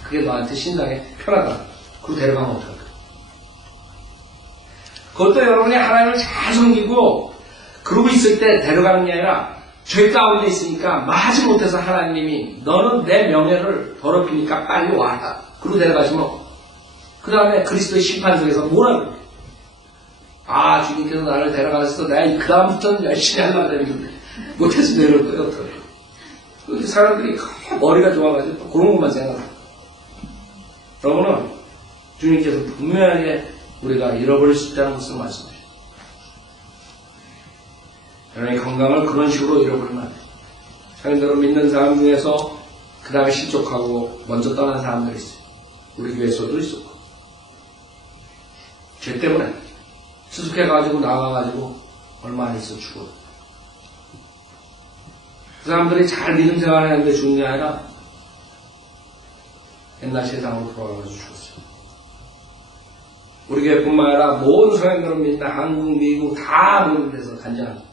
그게 너한테 신당에 편하다. 그리고 데려가면 어떡할까? 그것도 여러분이 하나님을 잘 섬기고 그러고 있을 때 데려가는 게 아니라 죄 가운데 있으니까 마지 못해서 하나님이 너는 내 명예를 더럽히니까 빨리 와라. 그리고 데려가시면 그 다음에 그리스도의 심판석에서 뭐라고? 아, 주님께서 나를 데려가셔서 내가 그 다음부터는 열심히 하려고 그랬는데 못해서 내려올 거예요. 어떡해. 사람들이 머리가 좋아가지고 또 그런 것만 생각해요. 여러분은 주님께서 분명하게 우리가 잃어버릴 수 있다는 것을 말씀하셔요. 여러분의 건강을 그런 식으로 잃어버리면 안 돼요. 자기들은 믿는 사람 중에서 그 다음에 실족하고 먼저 떠난 사람들이 있어요. 우리 교회에서도 있었고. 죄 때문에 수습해가지고 나와가지고 얼마 안 있어 죽어요. 그 사람들이 잘 믿음 생활을 하는데 죽는 게 아니라 옛날 세상으로 돌아가가지고 죽었어요. 우리 교회뿐만 아니라 모든 성향들은 믿는 한국, 미국 다 모든 데서 간증합니다.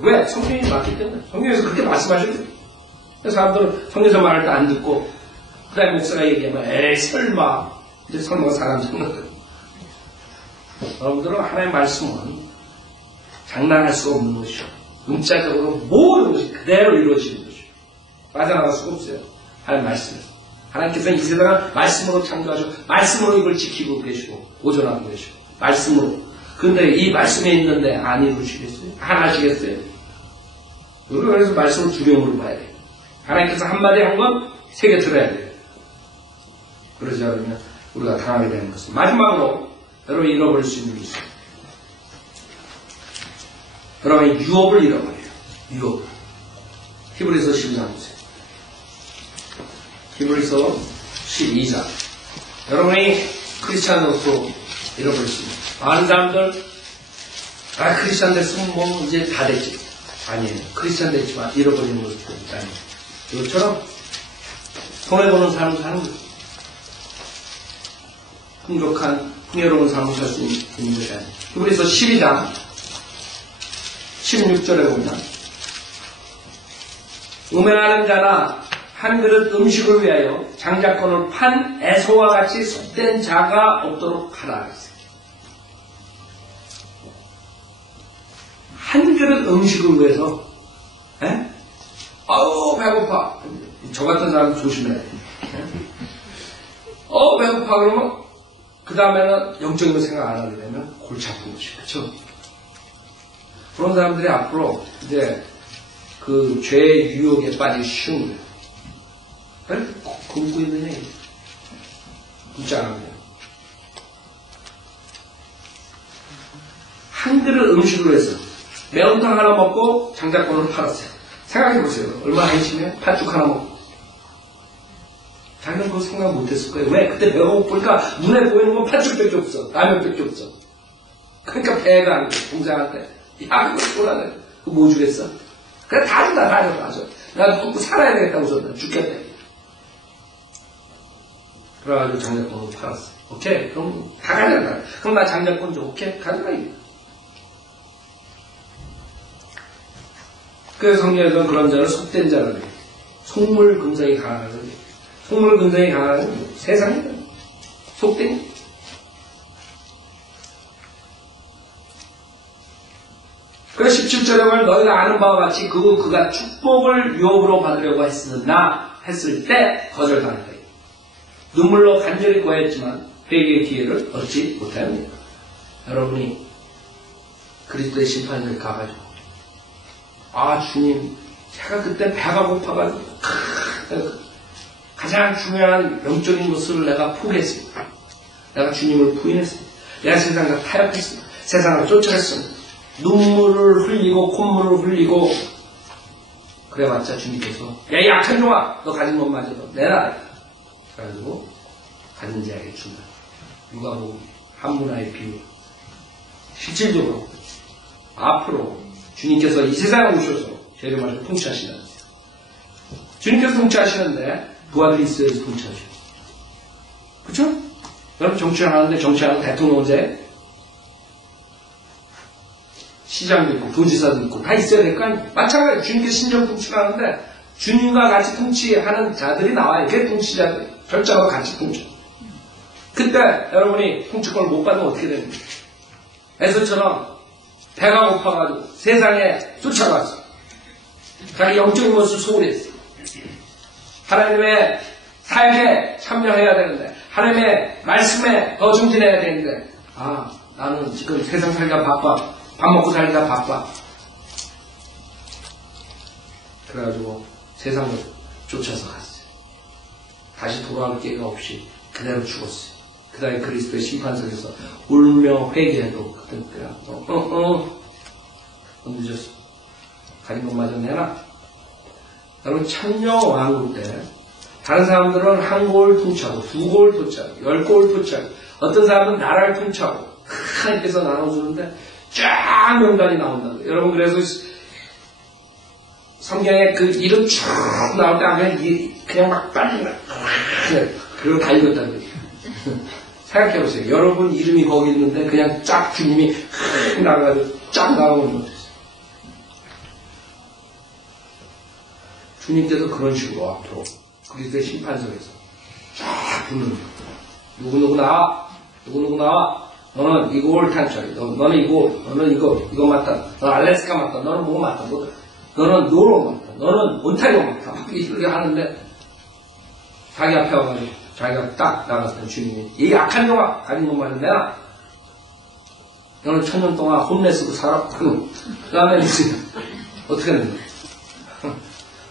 왜? 성경이 맞기 때문에. 성경에서 그렇게 말씀하셨어요. 사람들은 성경에서 말할 때 안 듣고 그 다음에 목사가 얘기하면 에이 설마 이제 설마가 사람 생각해요. 여러분들은 하나님의 말씀은 장난할 수가 없는 것이죠. 문자적으로 모든 것이 그대로 이루어지는 것이죠. 빠져나갈 수가 없어요. 하나님의 말씀에서. 하나님께서는 이 세상을 말씀으로 창조하시고 말씀으로 이걸 지키고 계시고 보존하고 계시고 말씀으로. 근데 이 말씀에 있는데 안 이루시겠어요? 안 하시겠어요? 우리가 그래서 말씀을 두려움으로 봐야 돼요. 하나님께서 한마디 한 건 새겨 들어야 돼요. 그러지 않으면 우리가 당하게 되는 것은. 마지막으로 여러분 잃어버릴 수 있는 게 있어요. 여러분이 유업을 잃어버려요. 유업. 히브리서 12장 보세요. 히브리서 12장. 여러분이 크리스찬으로서 잃어버릴 수 있는. 많은 사람들, 크리스찬 됐으면 뭐 이제 다 됐지. 아니에요. 크리스찬 됐지만 잃어버리는 것도 아니에요. 이것처럼 손해보는 삶을 사는 거죠. 풍족한, 풍요로운 삶을 살 수 있는 것이 아니에요. 히브리서 12장 16절에 보면 음행하는 자나 한 그릇 음식을 위하여 장자권을 판 에서와 같이 속된 자가 없도록 하라. 한 그릇 음식을 위해서, 아우 배고파. 저 같은 사람 조심해야 돼. 배고파 그러면 그 다음에는 영적인 거 생각 안 하게 되면 골치 아픈 것이 그렇죠? 그런 사람들이 앞으로 이제 그 죄의 유혹에 빠지기 쉬운 거예요. 왜 굶고 있느냐. 묻지 않았네요. 한 그릇 음식으로 해서 매운탕 하나 먹고 장작권을 팔았어요. 생각해보세요. 얼마나 한심해요? 팥죽 하나 먹고. 자기는 그거 생각 못했을 거예요. 왜? 그때 배가 고프니까 눈에 보이는 건 팥죽밖에 없어. 라면밖에 없어. 그러니까 배가 안 돼. 동생할 때. 야, 그거 쏘라네. 그거 뭐 주겠어? 그래, 다 준다, 다 줘. 나 먹고 살아야 되겠다고 줬다. 죽겠다. 그래가지고 장작권을 팔았어. 오케이. 그럼 다 가져가. 그럼 나 장작권 줘. 오케이. 가져가. 그래서 성경에서는 그런 자를 속된 자라고 해요. 속물 근성이 강하다는 거예요. 속물 근성이 강한 건 세상이다. 속된. 그래서 17절에 보면 너희가 아는 바와 같이 그가 축복을 유업으로 받으려고 했을 때 거절당했다. 눈물로 간절히 구했지만 회개의 기회를 얻지 못합니다. 여러분이 그리스도의 심판을 가가지고 주님, 제가 그때 배가 고파가지고 가장 중요한 영적인 것을 내가 포기했습니다. 내가 주님을 부인했습니다. 내가 세상과 타협했습니다. 세상을 쫓아갔습니다. 눈물을 흘리고 콧물을 흘리고 그래봤자 주님께서 야, 약한 종아, 너 가진 것마저도 내놔. 그래가지고 가진 자에게 준다. 누가복음 한 문화의 비유. 실질적으로 앞으로 주님께서 이 세상에 오셔서 죄를 마시고 통치하신다. 주님께서 통치하시는데 부하들이 있어야지 통치하죠. 그렇죠? 여러분 정치 안 하는데 정치하는 대통령제 시장도 있고 도지사도 있고 다 있어야 될 거 아니에요. 마찬가지로 주님께서 신정 통치를 하는데 주님과 같이 통치하는 자들이 나와요. 그게 통치자들. 절차와 같이 통치. 그때 여러분이 통치권을 못 받으면 어떻게 됩니까? 에서처럼 배가 고파가지고 세상에 쫓아갔어. 자기 영적인 것을 소홀했어. 하나님의 삶에 참여해야 되는데 하나님의 말씀에 더 증진해야 되는데 나는 지금 세상 살기가 바빠. 밥 먹고 살기가 바빠. 그래가지고 세상을 쫓아서 갔어요. 다시 돌아올 기회가 없이 그대로 죽었어요. 그 다음에 그리스도의 심판석에서 울며 회개해도 그때야 늦었어. 가진 것마저 내놔. 여러분 천녀왕국 때 다른 사람들은 한 골 통치하고 두 골 통치하고 10골 통치하고 어떤 사람은 나라를 통치하고 하나님께서 나눠주는데 쫙 명단이 나온다고. 여러분 그래서 성경에 그 이름 쭉 나올 때 그냥 막 빨리 그리고 다 읽었다는 거예요. 생각해보세요. 여러분 이름이 거기 있는데 그냥 쫙 주님이 나가가지고 쫙 나오는 거죠. 주님께서 그런 식으로 앞으로 그리스도의 심판석에서 쫙 부르는 거예요. 누구누구 나와. 누구누구 나와. 너는 이거 옳단짜리. 너는 이거. 너는 이거 맞다. 너는 알래스카 맞다. 너는 뭐 맞다. 너는 노로 맞다. 너는 온타리오 맞다. 막 이렇게 하는데 자기 앞에 와가지고 자기가 딱 나갔던 주님이 이 악한 놈아 가진 것만 내놔. 너는 1000년 동안 홈레스로 살았고 그 다음에 어떻게 되는 거야?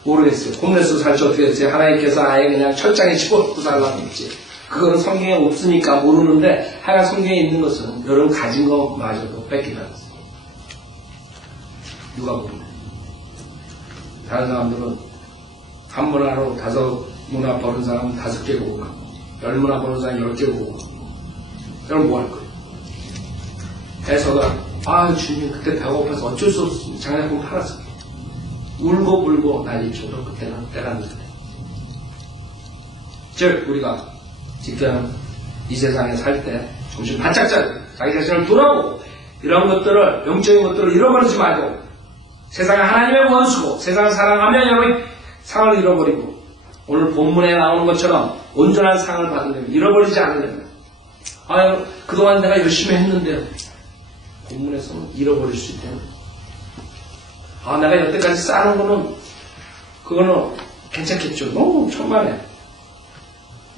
모르겠어요. 홈레스로 살지 어떻게 됐어요? 하나님께서 아예 그냥 철장에 집어넣고 살라고 했지. 그거는 성경에 없으니까 모르는데 하여간 성경에 있는 것은 여러분 가진 것마저도 뺏기다. 누가 보면 다른 사람들은 한 문화로 5문화 버는 사람은 5개 보고 10문화 버는 사람은 10개 보고 그럼 뭐 할 거예요? 해서가 주님 그때 배가 고파서 어쩔 수 없이 장난감 팔았어. 울고 불고 난리쳐도 그때는 때가 늦었대. 즉 우리가 지금 이 세상에 살 때 정신 바짝 차리고 자기 자신을 돌아보고 이런 것들을 영적인 것들을 잃어버리지 말고 세상에 하나님의 원수고 세상을 사랑하면 여러분이 상을 잃어버리고 오늘 본문에 나오는 것처럼 온전한 상을 받으려면 잃어버리지 않으려면 그동안 내가 열심히 했는데 본문에서는 잃어버릴 수 있다는 내가 여태까지 쌓아놓은 거는 그거는 괜찮겠죠. 너무 천만에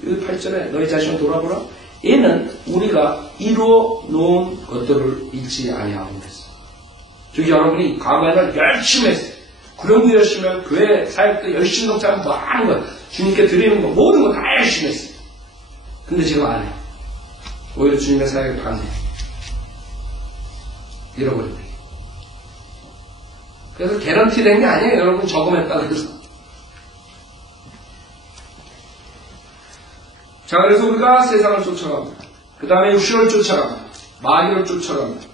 이 8절에 너희 자신을 돌아보라. 얘는 우리가 이루어 놓은 것들을 잊지 아니하고 있어. 즉 여러분이 과거에는 열심히 했어요. 구령도 열심히 하고 교회 사역도 열심히 동참하고 뭐 하는 거 주님께 드리는 거 모든 거 다 열심히 했어요. 근데 제가 안 해요. 오히려 주님의 사역에 반대. 잃어버리고. 그래서 개런티 된 게 아니에요. 여러분 저금했다고 해서. 자, 그래서 우리가 세상을 쫓아갑니다. 그 다음에 육신을 쫓아갑니다. 마귀를 쫓아갑니다.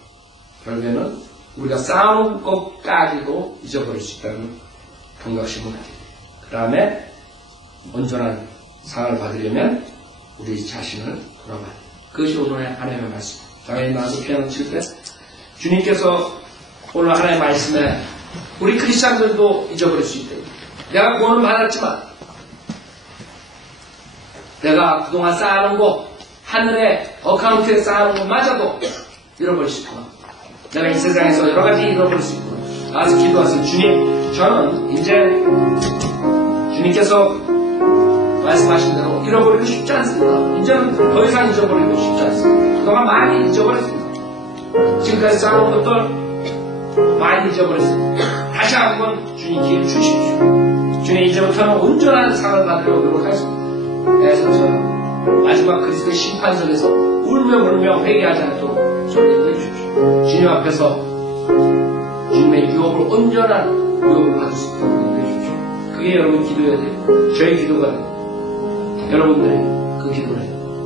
결국에는 우리가 싸우는 것까지도 잊어버릴 수 있다는 경각심을 가지고. 그 다음에 온전한 상을 받으려면 우리 자신을 돌아봐야 돼요. 그것이 오늘의 하나님의 말씀. 장애인 나와서 피아노 칠 때 주님께서 오늘 하나님의 말씀에 우리 크리스찬들도 잊어버릴 수 있대요. 내가 구원을 받았지만 내가 그동안 쌓아놓은 거 하늘에 어카운트에 쌓아놓은 것마저도 잃어버릴 수 있구나. 내가 이 세상에서 여러 가지 잃어버릴 수 있구나. 나와서 기도하세요. 주님, 저는 이제 주님께서 말씀하신 대로 잃어버리고 싶지 않습니다. 이제는 더 이상 잊어버리고 싶지 않습니다. 그동안 많이 잊어버렸습니다. 지금까지 쌓아놓은 것들 많이 잊어버렸습니다. 다시 한번 주님 기회를 주십시오. 주님, 이제부터는 온전한 상을 받으려고 노력하겠습니다. 그래서 저는 마지막 그리스도의 심판석에서 울며 회개하지 않도록 저를 인도해 주십시오. 주님 앞에서 주님의 유업을 온전한 유업을 받을 수 있도록 인도해 주십시오. 그게 여러분 기도해야 돼요. 저의 기도가 돼요. 여러분들이 그 기도를 해요.